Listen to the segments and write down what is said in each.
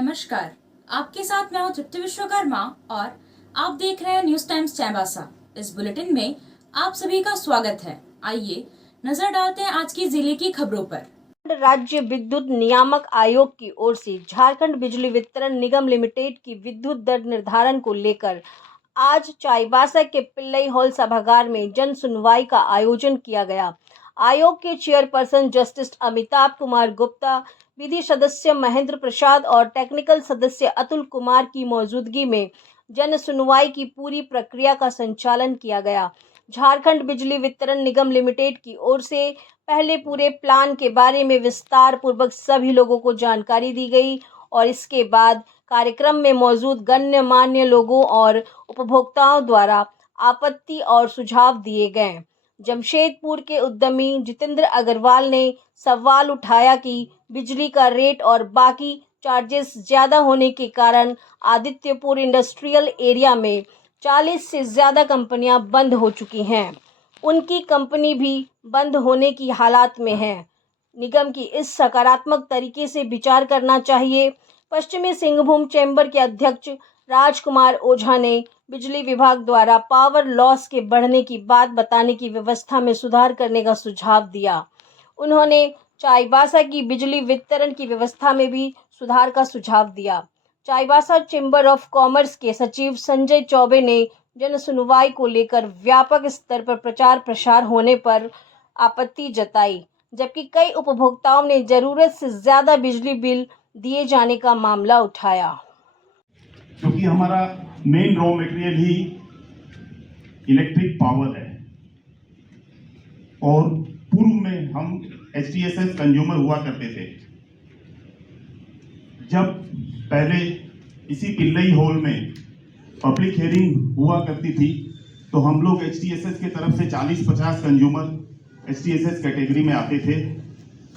नमस्कार, आपके साथ मैं हूं तृप्ति विश्वकर्मा और आप देख रहे हैं न्यूज टाइम्स चाईबासा। इस बुलेटिन में आप सभी का स्वागत है। आइए नजर डालते हैं आज की जिले की खबरों पर। राज्य विद्युत नियामक आयोग की ओर से झारखंड बिजली वितरण निगम लिमिटेड की विद्युत दर निर्धारण को लेकर आज चाईबासा के पिल्लई हॉल सभागार में जन सुनवाई का आयोजन किया गया। आयोग के चेयरपर्सन जस्टिस अमिताभ कुमार गुप्ता, विधि सदस्य महेंद्र प्रसाद और टेक्निकल सदस्य अतुल कुमार की मौजूदगी में जन सुनवाई की पूरी प्रक्रिया का संचालन किया गया। झारखंड बिजली वितरण निगम लिमिटेड की ओर से पहले पूरे प्लान के बारे में विस्तार पूर्वक सभी लोगों को जानकारी दी गई और इसके बाद कार्यक्रम में मौजूद गण्यमान्य लोगों और उपभोक्ताओं द्वारा आपत्ति और सुझाव दिए गए। जमशेदपुर के उद्यमी जितेंद्र अग्रवाल ने सवाल उठाया कि बिजली का रेट और बाकी चार्जेस ज़्यादा होने के कारण आदित्यपुर इंडस्ट्रियल एरिया में 40 से ज़्यादा कंपनियां बंद हो चुकी हैं। उनकी कंपनी भी बंद होने की हालात में है। निगम की इस सकारात्मक तरीके से विचार करना चाहिए। पश्चिमी सिंहभूम चैम्बर के अध्यक्ष राजकुमार ओझा ने बिजली विभाग द्वारा पावर लॉस के बढ़ने की बात बताने की व्यवस्था में सुधार करने का सुझाव दिया। उन्होंने चाईबासा की बिजली वितरण की व्यवस्था में भी सुधार का सुझाव दिया। चाईबासा चैम्बर ऑफ कॉमर्स के सचिव संजय चौबे ने जन सुनवाई को लेकर व्यापक स्तर पर प्रचार प्रसार होने पर आपत्ति जताई, जबकि कई उपभोक्ताओं ने जरूरत से ज्यादा बिजली बिल दिए जाने का मामला उठाया। क्योंकि हमारा मेन रॉ मटेरियल ही इलेक्ट्रिक पावर है और पूर्व में हम HTSS कंज्यूमर हुआ करते थे। जब पहले इसी पिल्लई हॉल में पब्लिक हियरिंग हुआ करती थी तो हम लोग HTSS की तरफ से 40-50 कंज्यूमर HTSS कैटेगरी में आते थे।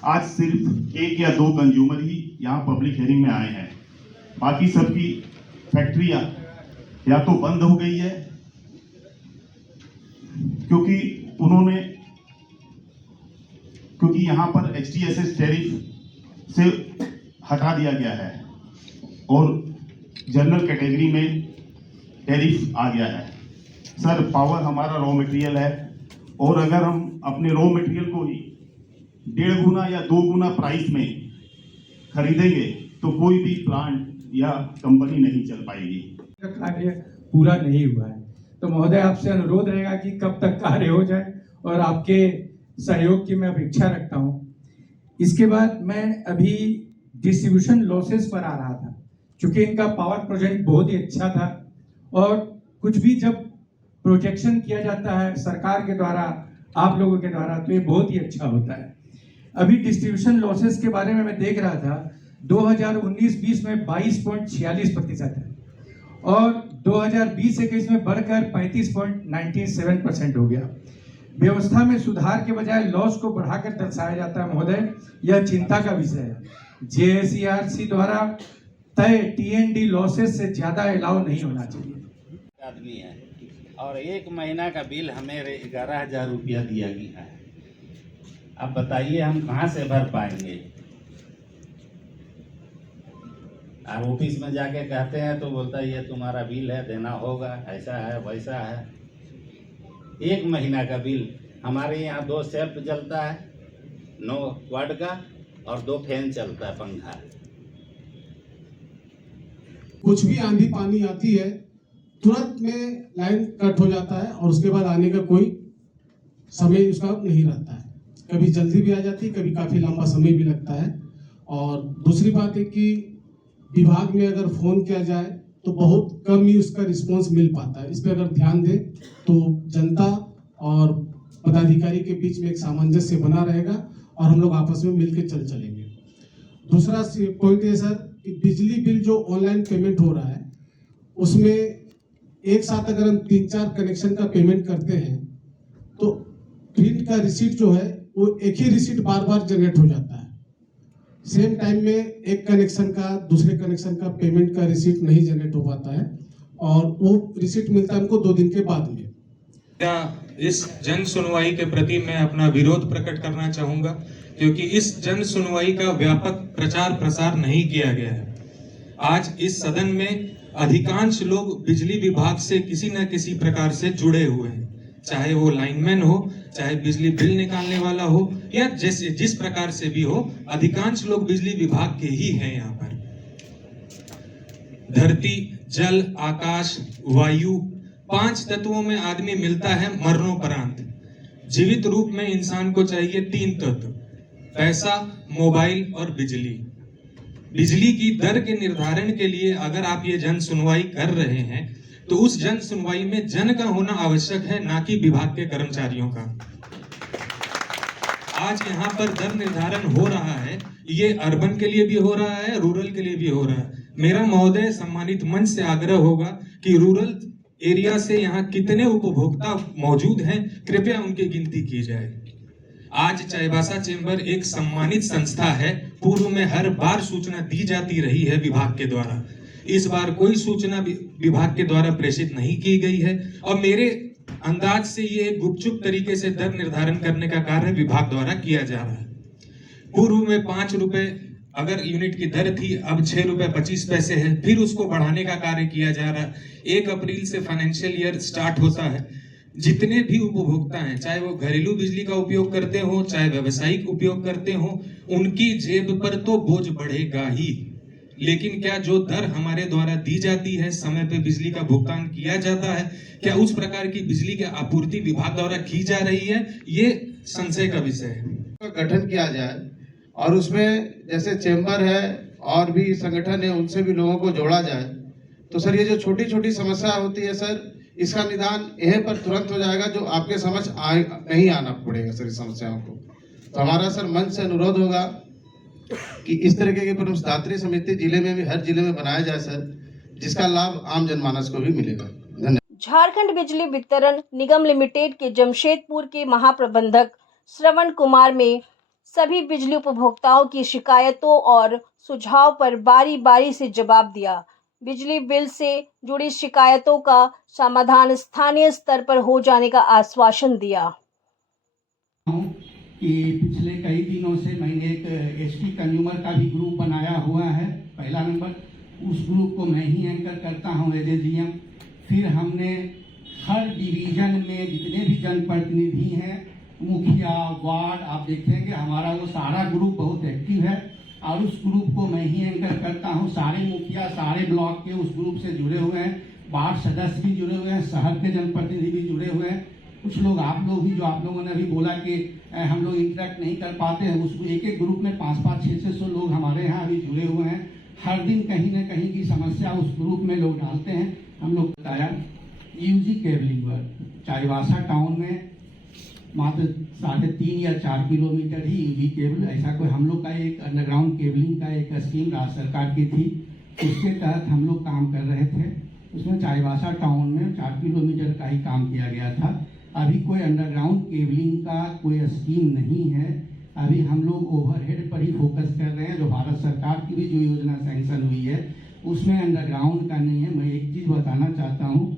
आज सिर्फ 1 या 2 कंज्यूमर ही यहाँ पब्लिक हियरिंग में आए हैं। बाकी सबकी फैक्ट्रियाँ या तो बंद हो गई है क्योंकि यहाँ पर HTSS टैरिफ से हटा दिया गया है और जनरल कैटेगरी में टैरिफ आ गया है। सर, पावर हमारा रॉ मटेरियल है और अगर हम अपने रॉ मटेरियल को ही 1.5 गुना या 2 गुना प्राइस में खरीदेंगे तो कोई भी प्लांट या कंपनी नहीं चल पाएगी। कार्य पूरा नहीं हुआ है तो महोदय आपसे अनुरोध रहेगा कि कब तक कार्य हो जाए और आपके सहयोग की मैं अपेक्षा रखता हूं। इसके बाद मैं अभी डिस्ट्रीब्यूशन लॉसेस पर आ रहा था, क्योंकि इनका पावर प्रोजेक्ट बहुत ही अच्छा था और कुछ भी जब प्रोजेक्शन किया जाता है सरकार के द्वारा, आप लोगों के द्वारा, तो ये बहुत ही अच्छा होता है। अभी डिस्ट्रीब्यूशन लॉसेस के बारे में मैं देख रहा था, 2019-20 में 22.46% है और 2020-21 में बढ़कर 35.97% हो गया। व्यवस्था में सुधार के बजाय लॉस को बढ़ाकर दर्शाया जाता है महोदय, यह चिंता का विषय है। JSERC द्वारा तय TND लॉसेस से ज्यादा अलाउ नहीं होना चाहिए। आदमी है और 1 महीना का बिल हमें 11,000 रुपया दिया गया है। अब बताइए हम कहाँ से भर पाएंगे? आप ऑफिस में जाके कहते हैं तो बोलता है ये तुम्हारा बिल है, देना होगा, ऐसा है वैसा है। 1 महीना का बिल। हमारे यहाँ 2 सेल्फ जलता है 9 वाट का और 2 फैन चलता है, पंखा। कुछ भी आंधी पानी आती है तुरंत में लाइन कट हो जाता है और उसके बाद आने का कोई समय उसका नहीं रहता है। कभी जल्दी भी आ जाती है, कभी काफी लंबा समय भी लगता है। और दूसरी बात है कि विभाग में अगर फोन किया जाए तो बहुत कम ही उसका रिस्पांस मिल पाता है। इस पर अगर ध्यान दें तो जनता और पदाधिकारी के बीच में एक सामंजस्य बना रहेगा और हम लोग आपस में मिलकर चलेंगे। दूसरा पॉइंट है सर कि बिजली बिल जो ऑनलाइन पेमेंट हो रहा है उसमें एक साथ अगर हम 3-4 कनेक्शन का पेमेंट करते हैं तो प्रिंट का रिसीट जो है वो एक ही रिसीट बार बार जनरेट हो जाता है। सेम टाइम में एक कनेक्शन का दूसरे कनेक्शन का पेमेंट का रिसीट नहीं जनरेट हो पाता है और वो रिसीट मिलता है हमको 2 दिन के बाद में। इस जन सुनवाई के प्रति मैं अपना विरोध प्रकट करना चाहूंगा, क्योंकि इस जन सुनवाई का व्यापक प्रचार प्रसार नहीं किया गया है। आज इस सदन में अधिकांश लोग बिजली विभाग से किसी न किसी प्रकार से जुड़े हुए हैं, चाहे वो लाइनमैन हो, चाहे बिजली बिल निकालने वाला हो, या जिस प्रकार से भी हो, अधिकांश लोग बिजली विभाग के ही हैं। यहाँ पर धरती, जल, आकाश, वायु, 5 तत्वों में आदमी मिलता है मरणोपरांत। जीवित रूप में इंसान को चाहिए 3 तत्व: पैसा, मोबाइल और बिजली। बिजली की दर के निर्धारण के लिए अगर आप ये जन सुनवाई कर रहे हैं तो उस जन सुनवाई में जन का होना आवश्यक है, ना कि विभाग के कर्मचारियों का। आज यहाँ पर दर निर्धारण हो रहा है, ये अर्बन के लिए भी हो रहा है, रूरल के लिए भी हो रहा है। मेरा महोदय सम्मानित मंच से आग्रह होगा कि रूरल एरिया से यहाँ कितने उपभोक्ता मौजूद हैं, कृपया उनकी गिनती की जाए। आज चाईबासा चेंबर एक सम्मानित संस्था है। पूर्व में हर बार सूचना दी जाती रही है विभाग के द्वारा, इस बार कोई सूचना विभाग के द्वारा प्रेषित नहीं की गई है और मेरे अंदाज से ये गुपचुप तरीके से दर निर्धारण करने का कार्य विभाग द्वारा किया जा रहा है। पूर्व में 5 रुपए अगर यूनिट की दर थी, अब 6 रुपए 25 पैसे है, फिर उसको बढ़ाने का कार्य किया जा रहा है। 1 अप्रैल से फाइनेंशियल ईयर स्टार्ट होता है। जितने भी उपभोक्ता हैं, चाहे वो घरेलू बिजली का उपयोग करते हो, चाहे व्यावसायिक उपयोग करते हो, उनकी जेब पर तो बोझ बढ़ेगा ही। लेकिन क्या जो दर हमारे द्वारा दी जाती है, समय पे बिजली का भुगतान किया जाता है, क्या उस प्रकार की बिजली की आपूर्ति विभाग द्वारा की जा रही है, ये संशय का विषय है। गठन किया जाए और उसमें जैसे चेंबर है और भी संगठन है, उनसे भी लोगों को जोड़ा जाए, तो सर ये जो छोटी छोटी समस्या होती है सर, इसका निदान यहीं पर तुरंत हो जाएगा, जो आपके समझ नहीं आना पड़ेगा सर इस समस्याओं को। तो हमारा सर मंच से अनुरोध होगा कि इस तरीके की पुनर्दात्री समिति जिले में भी, हर जिले में बनाया जाए सर, जिसका लाभ आम जनमानस को भी मिलेगा। धन्यवाद। झारखंड बिजली वितरण निगम लिमिटेड के जमशेदपुर के महाप्रबंधक श्रवण कुमार में सभी बिजली उपभोक्ताओं की शिकायतों और सुझाव पर बारी बारी से जवाब दिया। बिजली बिल से जुड़ी शिकायतों का समाधान स्थानीय स्तर पर हो जाने का आश्वासन दिया। कि पिछले कई दिनों से मैंने एक एसटी कंज्यूमर का भी ग्रुप बनाया हुआ है। पहला नंबर, उस ग्रुप को मैं ही एंकर करता हूँ एज ए जीएम। फिर हमने हर डिवीजन में जितने भी जनप्रतिनिधि हैं, मुखिया, वार्ड, आप देखेंगे हमारा वो सारा ग्रुप बहुत एक्टिव है और उस ग्रुप को मैं ही एंकर करता हूँ। सारे मुखिया, सारे ब्लॉक के उस ग्रुप से जुड़े हुए हैं, वार्ड सदस्य भी जुड़े हुए हैं, शहर के जनप्रतिनिधि भी जुड़े हुए हैं, कुछ लोग आप लोग भी, जो आप लोगों ने अभी बोला कि हम लोग इंटरेक्ट नहीं कर पाते हैं, उस एक एक ग्रुप में 500, 600 लोग हमारे यहाँ अभी जुड़े हुए हैं। हर दिन कहीं न कहीं की समस्या उस ग्रुप में लोग डालते हैं। हम लोग बताया UG cabling work Chaibasa town में मात्र 3.5 या 4 किलोमीटर ही यूजी केबल, ऐसा कोई हम लोग का एक अंडरग्राउंड केबलिंग का एक स्कीम राज्य सरकार की थी, उसके तहत हम लोग काम कर रहे थे। उसमें चाईबासा टाउन में 4 किलोमीटर का ही काम किया गया था। अभी कोई अंडरग्राउंड केबलिंग का कोई स्कीम नहीं है। अभी हम लोग ओवरहेड पर ही फोकस कर रहे हैं। जो भारत सरकार की भी जो योजना सैंक्शन हुई है उसमें अंडरग्राउंड का नहीं है। मैं एक चीज़ बताना चाहता हूँ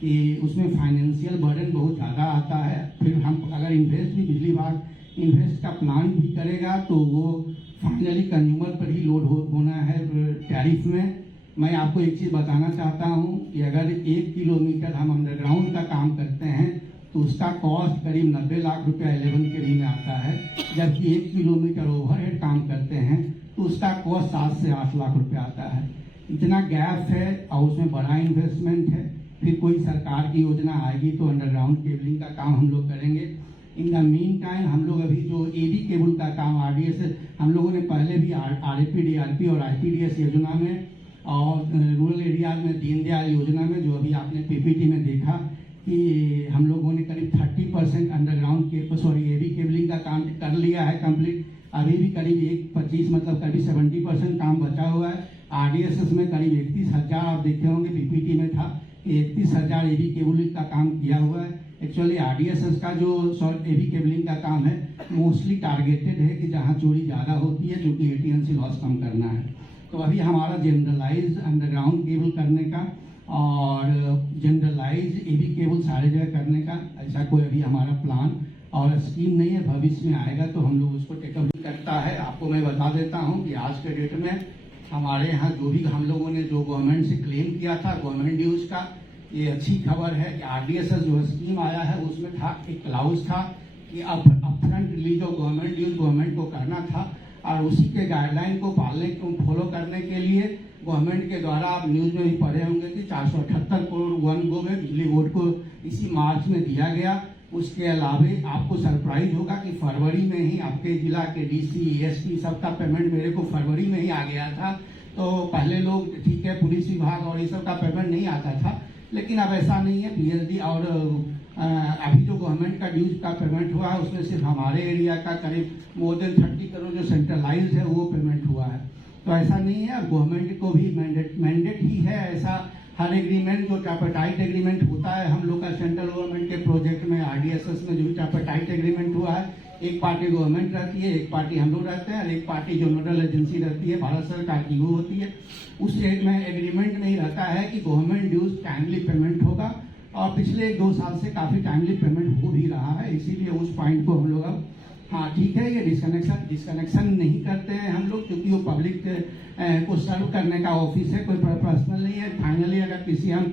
कि उसमें फाइनेंशियल बर्डन बहुत ज़्यादा आता है। फिर हम अगर इन्वेस्ट भी, बिजली विभाग इन्वेस्ट का प्लान भी करेगा तो वो फाइनली कंज्यूमर पर ही लोड होना है टैरिफ में। मैं आपको एक चीज़ बताना चाहता हूँ कि अगर 1 किलोमीटर हम अंडरग्राउंड का काम करते हैं तो उसका कॉस्ट करीब 90 लाख रुपया 11 के में आता है, जबकि 1 किलोमीटर ओवरहेड काम करते हैं तो उसका कॉस्ट 7 से 8 लाख रुपया आता है। इतना गैप है और उसमें बड़ा इन्वेस्टमेंट है। फिर कोई सरकार की योजना आएगी तो अंडरग्राउंड केबलिंग का काम हम लोग करेंगे। इन द मीन टाइम हम लोग अभी जो एडी केबल का काम आरडीएस, हम लोगों ने पहले भी आरएपी, डीआरपी और आईपीडीएस योजना में और रूरल एरिया में दीनदयाल योजना में, जो अभी आपने पीपीटी में देखा कि हम लोगों ने करीब 30% अंडरग्राउंड एडी केबलिंग का काम कर लिया है कंप्लीट। अभी भी करीब 25 मतलब करीब 70% काम बचा हुआ है। आरडीएसएस में करीब 31,000 आप देखे होंगे पीपीटी में था, 31,000 एडी केबलिंग का काम किया हुआ है। एक्चुअली आरडीएसएस का जो एडी केबलिंग का काम है मोस्टली टारगेटेड है कि जहाँ चोरी ज़्यादा होती है, क्योंकि एटीएनसी लॉस कम करना है। तो अभी हमारा जनरलाइज अंडरग्राउंड केबल करने का और जनरलाइज एडी केबल सारी जगह करने का ऐसा कोई अभी हमारा प्लान और स्कीम नहीं है। भविष्य में आएगा तो हम लोग उसको टेकअप भी करता है। आपको मैं बता देता हूँ कि आज के डेट में हमारे यहाँ जो भी हम लोगों ने जो गवर्नमेंट से क्लेम किया था गवर्नमेंट ड्यूज का, ये अच्छी खबर है कि RDSS जो स्कीम आया है उसमें था एक क्लाउज था कि upfront release of government dues government को करना था, और उसी के गाइडलाइन को फॉलो करने के लिए गवर्नमेंट के द्वारा आप न्यूज़ में भी पढ़े होंगे कि 478 करोड़ वन गो में बिजली बोर्ड को इसी मार्च में दिया गया। उसके अलावा आपको सरप्राइज होगा कि फरवरी में ही आपके जिला के DC ESP सबका पेमेंट मेरे को फरवरी में ही आ गया था। तो पहले लोग ठीक है पुलिस विभाग और ये सब का पेमेंट नहीं आता था, लेकिन अब ऐसा नहीं है। PLD और अभी जो गवर्नमेंट का ड्यूज का पेमेंट हुआ है उसमें सिर्फ हमारे एरिया का करीब मोर देन 30 करोड़ जो सेंट्रलाइज है वो पेमेंट हुआ है। तो ऐसा नहीं है, गवर्नमेंट को भी मैंडेट ही है ऐसा। हर एग्रीमेंट जो ट्राइपार्टाइट एग्रीमेंट होता है हम लोग का सेंट्रल गवर्नमेंट के प्रोजेक्ट में RDSS में जो भी ट्राइपार्टाइट एग्रीमेंट हुआ है, एक पार्टी गवर्नमेंट रहती है, एक पार्टी हम लोग रहते हैं, और एक पार्टी जो नोडल एजेंसी रहती है भारत सरकार की वो होती है। उस एग्रीमेंट में ही रहता है कि गवर्नमेंट ड्यूज टाइमली पेमेंट होगा, और पिछले 2 साल से काफ़ी टाइमली पेमेंट हो भी रहा है। इसीलिए उस पॉइंट को हम लोग अब हाँ ठीक है, ये डिस्कनेक्शन नहीं करते हैं हम लोग, क्योंकि वो पब्लिक को सर्व करने का ऑफिस है, कोई पर्सनल नहीं है। फाइनली अगर किसी हम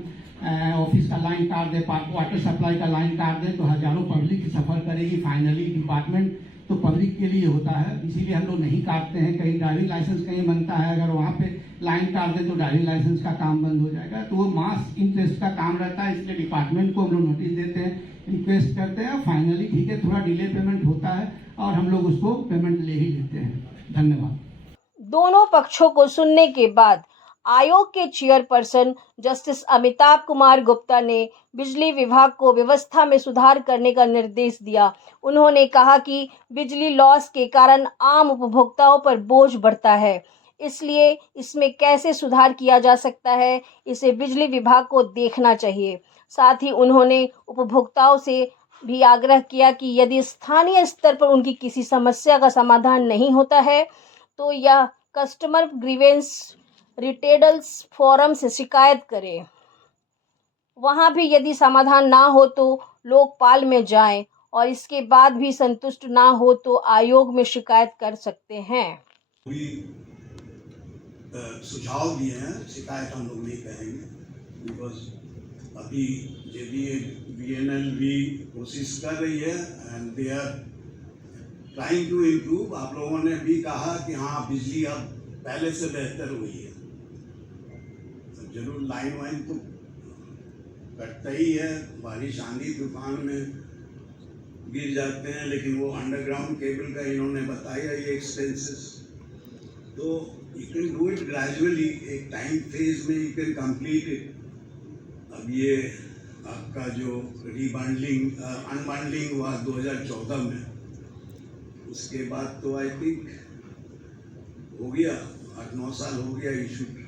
ऑफिस का लाइन काट दे, वाटर सप्लाई का लाइन काट दे तो हजारों पब्लिक सफ़र करेगी। फाइनली डिपार्टमेंट तो पब्लिक के लिए होता है, इसीलिए हम लोग नहीं काटते हैं। कहीं ड्राइविंग लाइसेंस कहीं बनता है, अगर वहाँ पे लाइन काट दे तो ड्राइविंग लाइसेंस का काम बंद हो जाएगा। तो वो मास इंटरेस्ट का काम रहता है, इसलिए डिपार्टमेंट को हम लोग नोटिस देते हैं, रिक्वेस्ट करते हैं। फाइनली ठीक है, थोड़ा डिले पेमेंट होता है और हम लोग उसको पेमेंट ले ही लेते हैं। धन्यवाद। दोनों पक्षों को सुनने के बाद आयोग के चेयरपर्सन जस्टिस अमिताभ कुमार गुप्ता ने बिजली विभाग को व्यवस्था में सुधार करने का निर्देश दिया। उन्होंने कहा कि बिजली लॉस के कारण आम उपभोक्ताओं पर बोझ बढ़ता है, इसलिए इसमें कैसे सुधार किया जा सकता है, इसे बिजली विभाग को देखना चाहिए। साथ ही उन्होंने उपभोक्ताओं से भी आग्रह किया कि यदि स्थानीय स्तर पर उनकी किसी समस्या का समाधान नहीं होता है तो यह कस्टमर ग्रीवेंस रिटेडल्स फोरम से शिकायत करें। वहां भी यदि समाधान ना हो तो लोकपाल में जाएं, और इसके बाद भी संतुष्ट ना हो तो आयोग में शिकायत कर सकते हैं। सुझाव दिए हैं, शिकायत हम लोग नहीं कहेंगे, बिकॉज अभी BNL भी कोशिश कर रही है and they are trying to improve. आप लोगों ने भी कहा कि हाँ बिजली अब पहले से बेहतर हुई है, तो जरूर लाइन वाइन तो कटता ही है, बारिश आंधी तूफान में गिर जाते हैं, लेकिन वो अंडरग्राउंड केबल का इन्होंने बताया ये एक्सपेंसेस, तो you can do it gradually, एक टाइम फेज में यू कैन कंप्लीट इट। अब ये आपका जो अनबंडलिंग हुआ 2014 में, उसके बाद तो आई थिंक हो गया 8-9 साल हो गया। You should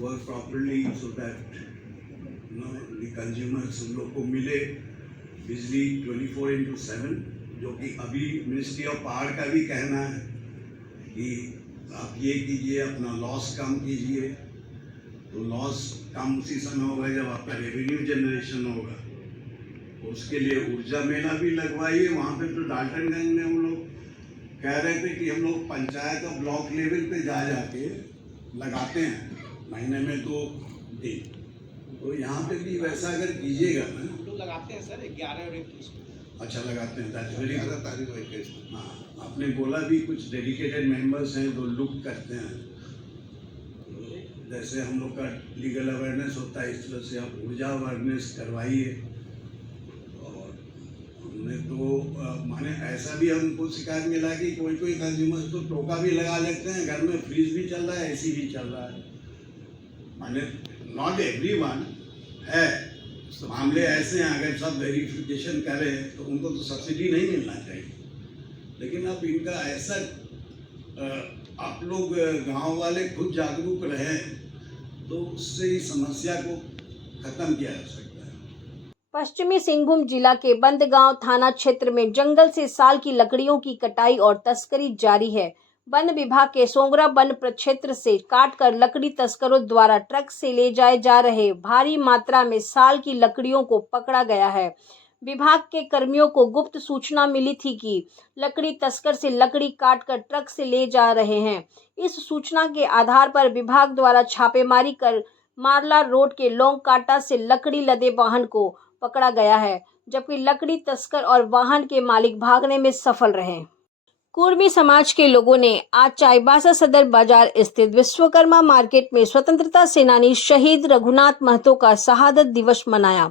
work properly so that the consumers उन लोग को मिले बिजली 24/7, जो कि अभी मिनिस्ट्री ऑफ पावर का भी कहना है कि आप ये कीजिए, अपना लॉस कम कीजिए। तो लॉस कम उसी समय होगा जब आपका रेवेन्यू जनरेशन होगा। उसके लिए ऊर्जा मेला भी लगवाइए। वहाँ पे तो डाल्टनगंज में वो लोग कह रहे थे कि हम लोग पंचायत और ब्लॉक लेवल पे जाके लगाते हैं महीने में 2 दिन, तो यहाँ पे भी वैसा अगर कीजिएगा ना। हम लोग लगाते हैं सर 11 और 21 को। अच्छा लगाते हैं, हाँ आपने बोला भी कुछ डेडिकेटेड मेंबर्स हैं जो लुक करते हैं, जैसे हम लोग का लीगल अवेयरनेस होता है इस तरह से आप ऊर्जा अवेयरनेस करवाइए। और हमने तो माने ऐसा भी हमको शिकायत मिला कि कोई कंज्यूमर्स तो टोका भी लगा लेते हैं, घर में फ्रिज भी चल रहा है, AC भी चल रहा है। माने नॉट एवरीवन है, मामले ऐसे हैं, अगर सब वेरिफिकेशन करें तो उनको तो सब्सिडी नहीं मिलना चाहिए। लेकिन अब इनका ऐसा आप लोग गांव वाले खुद जागरूक रहें तो उससे इस समस्या को खत्म किया जा सकता है। पश्चिमी सिंहभूम जिला के बंदगांव थाना क्षेत्र में जंगल से साल की लकड़ियों की कटाई और तस्करी जारी है। वन विभाग के सोंगरा वन प्रक्षेत्र से काटकर लकड़ी तस्करों द्वारा ट्रक से ले जाए जा रहे भारी मात्रा में साल की लकड़ियों को पकड़ा गया है। विभाग के कर्मियों को गुप्त सूचना मिली थी कि लकड़ी तस्कर से लकड़ी काटकर ट्रक से ले जा रहे हैं। इस सूचना के आधार पर विभाग द्वारा छापेमारी कर मारला रोड के लौंग काटा से लकड़ी लदे वाहन को पकड़ा गया है, जबकि लकड़ी तस्कर और वाहन के मालिक भागने में सफल रहे। कुर्मी समाज के लोगों ने आज चाईबासा सदर बाजार स्थित विश्वकर्मा मार्केट में स्वतंत्रता सेनानी शहीद रघुनाथ महतो का शहादत दिवस मनाया।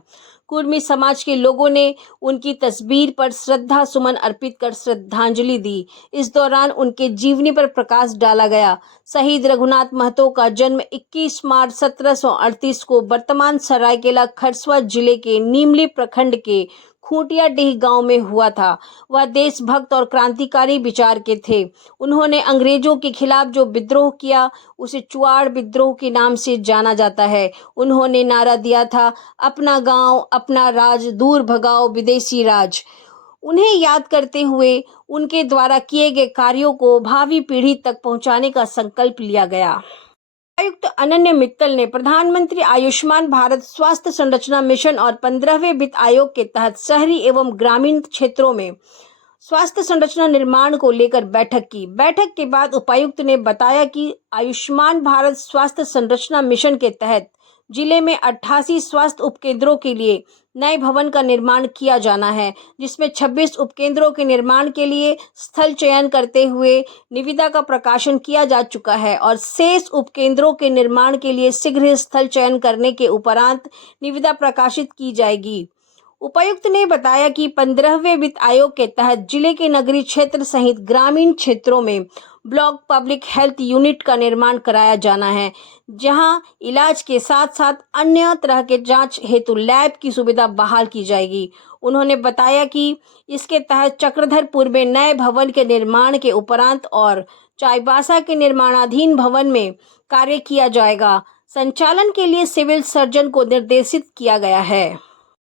कुर्मी समाज के लोगों ने उनकी तस्वीर पर श्रद्धा सुमन अर्पित कर श्रद्धांजलि दी। इस दौरान उनके जीवनी पर प्रकाश डाला गया। शहीद रघुनाथ महतो का जन्म 21 मार्च 1738 को वर्तमान सरायकेला खरसवा जिले के नीमली प्रखंड के खूंटियाडीह गांव में हुआ था। वह देशभक्त और क्रांतिकारी विचार के थे। उन्होंने अंग्रेजों के खिलाफ जो विद्रोह किया उसे चुआड़ विद्रोह के नाम से जाना जाता है। उन्होंने नारा दिया था, अपना गांव अपना राज, दूर भगाओ विदेशी राज। उन्हें याद करते हुए उनके द्वारा किए गए कार्यों को भावी पीढ़ी तक पहुंचाने का संकल्प लिया गया। आयुक्त अनन्य मित्तल ने प्रधानमंत्री आयुष्मान भारत स्वास्थ्य संरचना मिशन और 15वें वित्त आयोग के तहत शहरी एवं ग्रामीण क्षेत्रों में स्वास्थ्य संरचना निर्माण को लेकर बैठक की। बैठक के बाद उपायुक्त ने बताया कि आयुष्मान भारत स्वास्थ्य संरचना मिशन के तहत जिले में 88 स्वास्थ्य उपकेंद्रों के लिए नए भवन का निर्माण किया जाना है, जिसमें 26 उपकेंद्रों के निर्माण के लिए स्थल चयन करते हुए निविदा का प्रकाशन किया जा चुका है और शेष उपकेंद्रों के निर्माण के लिए शीघ्र स्थल चयन करने के उपरांत निविदा प्रकाशित की जाएगी। उपायुक्त ने बताया कि 15वें वित्त आयोग के तहत जिले के नगरीय क्षेत्र सहित ग्रामीण क्षेत्रों में ब्लॉक पब्लिक हेल्थ यूनिट का निर्माण कराया जाना है, जहां इलाज के साथ साथ अन्य तरह के जांच हेतु लैब की सुविधा बहाल की जाएगी। उन्होंने बताया कि इसके तहत चक्रधरपुर में नए भवन के निर्माण के उपरांत और चाईबासा के निर्माणाधीन भवन में कार्य किया जाएगा। संचालन के लिए सिविल सर्जन को निर्देशित किया गया है।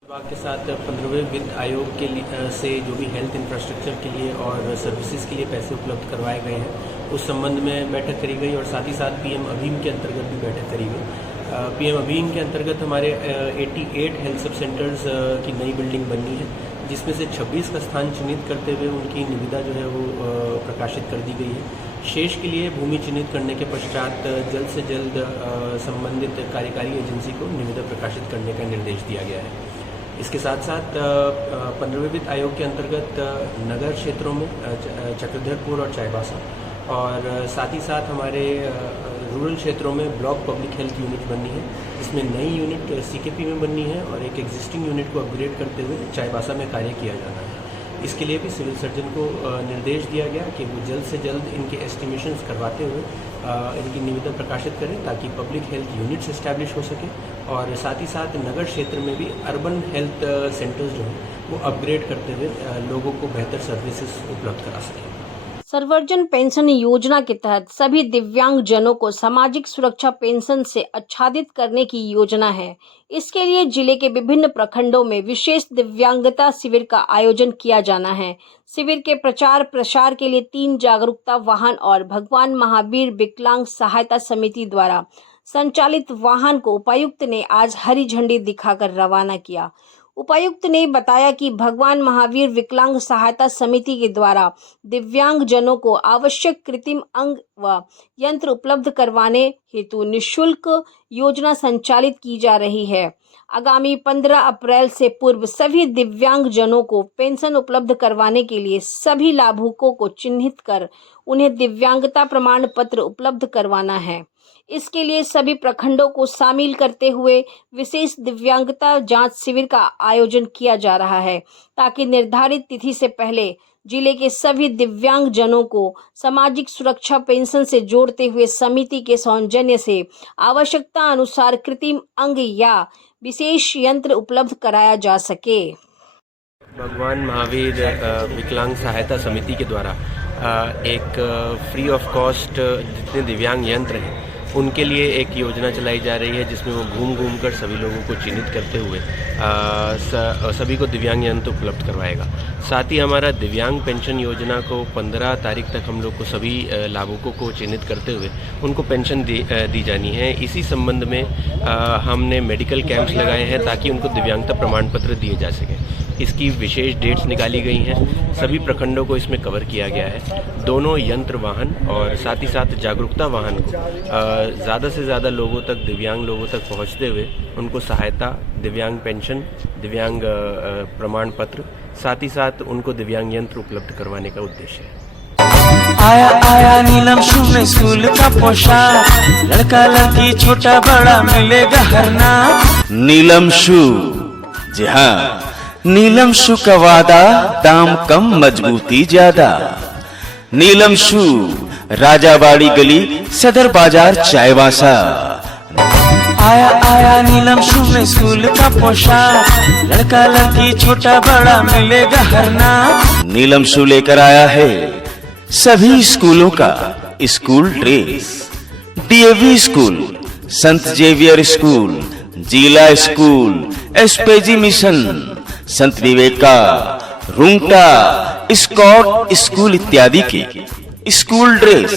विभाग के साथ 15वें वित्त आयोग के लिए से जो भी हेल्थ इंफ्रास्ट्रक्चर के लिए और सर्विसेज के लिए पैसे उपलब्ध करवाए गए हैं, उस संबंध में बैठक करी गई और साथ ही साथ पीएम अभीम के अंतर्गत भी बैठक करी गई। पीएम अभीम के अंतर्गत हमारे 88 हेल्थ सब सेंटर्स की नई बिल्डिंग बननी है, जिसमें से 26 का स्थान चिन्हित करते हुए उनकी निविदा जो है वो प्रकाशित कर दी गई है। शेष के लिए भूमि चिन्हित करने के पश्चात जल्द से जल्द संबंधित कार्यकारी एजेंसी को निविदा प्रकाशित करने का निर्देश दिया गया है। इसके साथ साथ 15वें वित्त आयोग के अंतर्गत नगर क्षेत्रों में चक्रधरपुर और चाईबासा और साथ ही साथ हमारे रूरल क्षेत्रों में ब्लॉक पब्लिक हेल्थ यूनिट बननी है, जिसमें नई यूनिट सीकेपी में बननी है और एक एग्जिस्टिंग यूनिट को अपग्रेड करते हुए चाईबासा में कार्य किया जाना है। इसके लिए भी सिविल सर्जन को निर्देश दिया गया कि वो जल्द से जल्द इनके एस्टिमेशंस करवाते हुए इनकी निविदा प्रकाशित करें, ताकि पब्लिक हेल्थ यूनिट्स इस्टेब्लिश हो सके और साथ ही साथ नगर क्षेत्र में भी अर्बन हेल्थ सेंटर्स जो हैं वो अपग्रेड करते हुए लोगों को बेहतर सर्विसेज उपलब्ध करा सकें। सर्वजन पेंशन योजना के तहत सभी दिव्यांग जनों को सामाजिक सुरक्षा पेंशन से आच्छादित करने की योजना है। इसके लिए जिले के विभिन्न प्रखंडों में विशेष दिव्यांगता शिविर का आयोजन किया जाना है। शिविर के प्रचार प्रसार के लिए 3 जागरूकता वाहन और भगवान महावीर विकलांग सहायता समिति द्वारा संचालित वाहन को उपायुक्त ने आज हरी झंडी दिखाकर रवाना किया। उपायुक्त ने बताया कि भगवान महावीर विकलांग सहायता समिति के द्वारा दिव्यांग जनों को आवश्यक कृत्रिम अंग व यंत्र उपलब्ध करवाने हेतु निःशुल्क योजना संचालित की जा रही है। आगामी 15 अप्रैल से पूर्व सभी दिव्यांग जनों को पेंशन उपलब्ध करवाने के लिए सभी लाभुकों को चिन्हित कर उन्हें दिव्यांगता प्रमाण पत्र उपलब्ध करवाना है। इसके लिए सभी प्रखंडों को शामिल करते हुए विशेष दिव्यांगता जांच शिविर का आयोजन किया जा रहा है, ताकि निर्धारित तिथि से पहले जिले के सभी दिव्यांग जनों को सामाजिक सुरक्षा पेंशन से जोड़ते हुए समिति के सौजन्य से आवश्यकता अनुसार कृत्रिम अंग या विशेष यंत्र उपलब्ध कराया जा सके। भगवान महावीर विकलांग सहायता समिति के द्वारा एक फ्री ऑफ कॉस्ट जितने दिव्यांग यंत्र हैं उनके लिए एक योजना चलाई जा रही है, जिसमें वो घूम कर सभी लोगों को चिन्हित करते हुए सभी को दिव्यांग यंत्र उपलब्ध करवाएगा। साथ ही हमारा दिव्यांग पेंशन योजना को 15 तारीख तक हम लोग को सभी लाभुकों को चिन्हित करते हुए उनको पेंशन दी जानी है। इसी संबंध में हमने मेडिकल कैंप्स लगाए हैं ताकि उनको दिव्यांगता प्रमाण पत्र दिए जा सकें। इसकी विशेष डेट्स निकाली गई हैं। सभी प्रखंडों को इसमें कवर किया गया है। दोनों यंत्र वाहन और साथ ही साथ जागरूकता वाहन को ज़्यादा से ज़्यादा लोगों तक, दिव्यांग लोगों तक पहुंचते हुए उनको सहायता, दिव्यांग पेंशन, दिव्यांग प्रमाण पत्र, साथ ही साथ उनको दिव्यांग यंत्र उपलब्ध करवाने का उद्देश्य है। आया आया नीलम शू में स्कूल का पोशाक, लड़का लड़की छोटा बड़ा मिलेगा हर नाम। नीलम शू, जी हाँ, नीलम शू का वादा, दाम कम मजबूती ज्यादा। नीलम शू, राजाबाड़ी गली, सदर बाजार, चाईबासा। आया आया नीलम शू में स्कूल का पोशाक, लड़का लड़की छोटा बड़ा मिलेगा हर नाम। नीलम शू लेकर आया है सभी स्कूलों का स्कूल ड्रेस। डीएवी स्कूल, संत जेवियर स्कूल, जिला स्कूल, एसपीजी मिशन, संत विवेका, रुंगटा, स्कॉट स्कूल इत्यादि के school dress,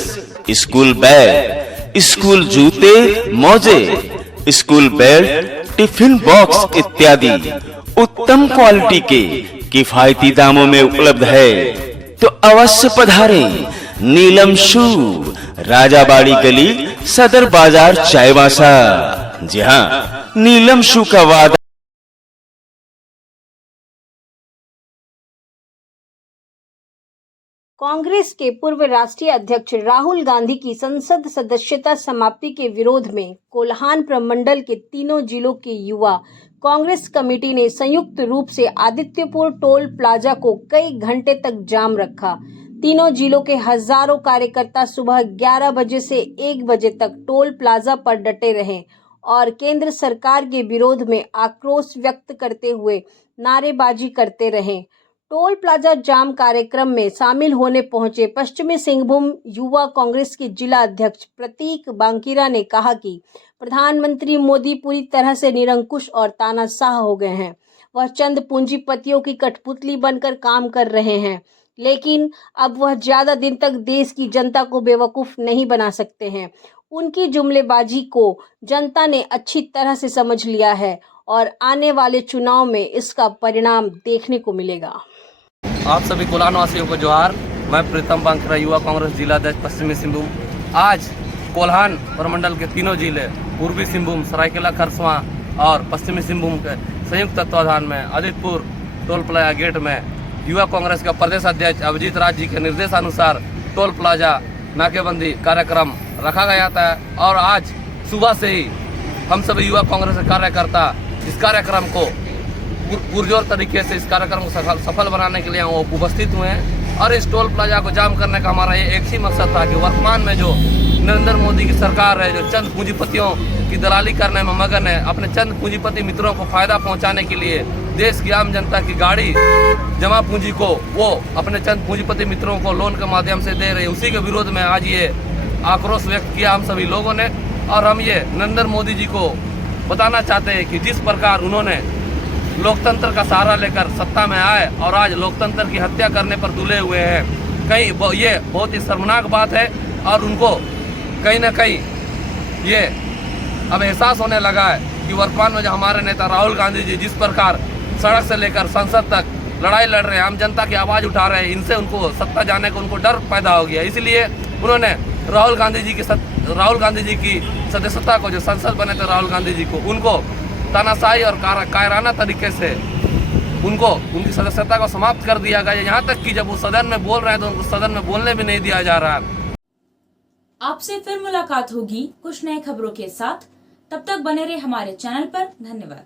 school bag, school जूते, मोजे, स्कूल बेल्ट, टिफिन बॉक्स इत्यादि उत्तम क्वालिटी के किफायती दामों में उपलब्ध है। तो अवश्य पधारें नीलम शू, राजाबाड़ी गली, सदर बाजार, चाईबासा। जी हाँ, नीलम शू का वादा। कांग्रेस के पूर्व राष्ट्रीय अध्यक्ष राहुल गांधी की संसद सदस्यता समाप्ति के विरोध में कोल्हान प्रमंडल के तीनों जिलों के युवा कांग्रेस कमेटी ने संयुक्त रूप से आदित्यपुर टोल प्लाजा को कई घंटे तक जाम रखा। तीनों जिलों के हजारों कार्यकर्ता सुबह 11 बजे से 1 बजे तक टोल प्लाजा पर डटे रहे और केंद्र सरकार के विरोध में आक्रोश व्यक्त करते हुए नारेबाजी करते रहे। टोल प्लाजा जाम कार्यक्रम में शामिल होने पहुंचे पश्चिमी सिंहभूम युवा कांग्रेस के जिला अध्यक्ष प्रतीक बांकीरा ने कहा कि प्रधानमंत्री मोदी पूरी तरह से निरंकुश और तानाशाह हो गए हैं। वह चंद पूंजीपतियों की कठपुतली बनकर काम कर रहे हैं, लेकिन अब वह ज्यादा दिन तक देश की जनता को बेवकूफ नहीं बना सकते हैं। उनकी जुमलेबाजी को जनता ने अच्छी तरह से समझ लिया है और आने वाले चुनाव में इसका परिणाम देखने को मिलेगा। आप सभी कोल्हान वासियों को जोहार। मैं प्रीतम बांकीरा, युवा कांग्रेस जिला अध्यक्ष पश्चिमी सिंहभूम। आज कोल्हान प्रमंडल के तीनों जिले, पूर्वी सिंहभूम, सरायकेला खरसावां और पश्चिमी सिंहभूम के संयुक्त तत्वाधान में आदित्यपुर टोल प्लाजा गेट में युवा कांग्रेस का प्रदेश अध्यक्ष अभिजीत राज जी के निर्देशानुसार टोल प्लाजा नाकेबंदी कार्यक्रम रखा गया था। और आज सुबह से ही हम सभी युवा कांग्रेस के कार्यकर्ता इस कार्यक्रम को पुरजोर तरीके से इस कार्यक्रम को सफल बनाने के लिए वो उपस्थित हुए हैं। और इस टोल प्लाजा को जाम करने का हमारा ये एक ही मकसद था कि वर्तमान में जो नरेंद्र मोदी की सरकार है, जो चंद पूंजीपतियों की दलाली करने में मगन है, अपने चंद पूंजीपति मित्रों को फायदा पहुंचाने के लिए देश की आम जनता की गाड़ी जमा पूंजी को वो अपने चंद पूंजीपति मित्रों को लोन के माध्यम से दे रहे, उसी के विरोध में आज ये आक्रोश व्यक्त किया हम सभी लोगों ने। और हम ये नरेंद्र मोदी जी को बताना चाहते हैं कि जिस प्रकार उन्होंने लोकतंत्र का सहारा लेकर सत्ता में आए और आज लोकतंत्र की हत्या करने पर तुले हुए हैं, कहीं ये बहुत ही शर्मनाक बात है। और उनको कहीं ना कहीं ये अब एहसास होने लगा है कि वर्तमान में जो हमारे नेता राहुल गांधी जी जिस प्रकार सड़क से लेकर संसद तक लड़ाई लड़ रहे हैं, आम जनता की आवाज़ उठा रहे हैं, इनसे उनको सत्ता जाने का उनको डर पैदा हो गया। इसलिए उन्होंने राहुल गांधी जी की सदस्यता को, जो संसद बने थे राहुल गांधी जी को, उनको तानाशाही और कायराना तरीके से उनकी सदस्यता को समाप्त कर दिया गया। यहाँ तक कि जब वो सदन में बोल रहे हैं तो उनको सदन में बोलने भी नहीं दिया जा रहा है। आपसे फिर मुलाकात होगी कुछ नए खबरों के साथ। तब तक बने रहे हमारे चैनल पर। धन्यवाद।